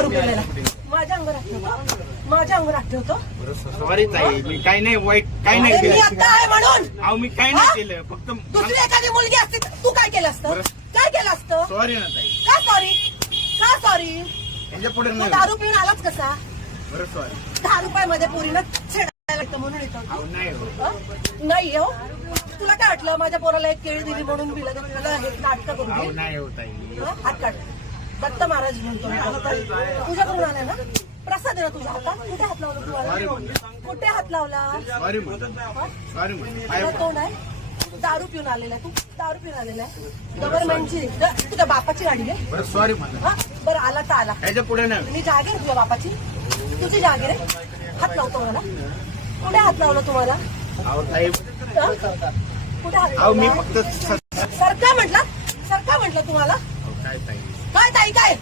दारू पिलेला माझ्या अंगावर हात ठेवतो, माझ्या अंगावर हात ठेवतो. सॉरी ताई, मी काही नाही वाईट काही नाही मी केलं. आता आहे म्हणून. अहो मी काही नाही केलं, फक्त दुसरी एखादी मुलगी असते तर तू काय केलं असतं? काय केलं असतं? सॉरी ना ताई. का सॉरी? का सॉरी? यांच्या पुढे तू नाही. दारू पिऊन आलाच कसा? बरं सॉरी. 10 रुपयामध्ये पोरीनं छेडायला लागतं म्हणून येतो. अहो नाही हो. नाही हो. तुला काय वाटलं माझ्या पोराला एक केळी दिली म्हणून दिलं तर तुला हे नाटकं करू अहो दे? नाही हो ताई. हात काढ. दत्त महाराज म्हणतो तुझ्याकडून आलाय ना, प्रसाद आहे ना तुझ्या हातात. कुठे हात लावला तू? कुठे हात लावला? सॉरी म्हणून सॉरी तुला तोंड आहे? दारू पिऊन आलेला आहे तू, दारू पिऊन आलेला आहे. गव्हर्नमेंटची तुझ्या बापाची गाडी आहे. बरं सॉरी म्हणून. बरं आला तर आला. याच्या पुढे नाही. मी जागीर तुझ्या बापाची, तुझी जागीर आहे. हात लावतो मला. कुठे हात लावला तुम्हाला? अहो ताई, कुठे हात अहो मी लावला? फक्त सरका म्हटलं, सरका म्हटलं तुम्हाला. काय ताई काय ताई काय?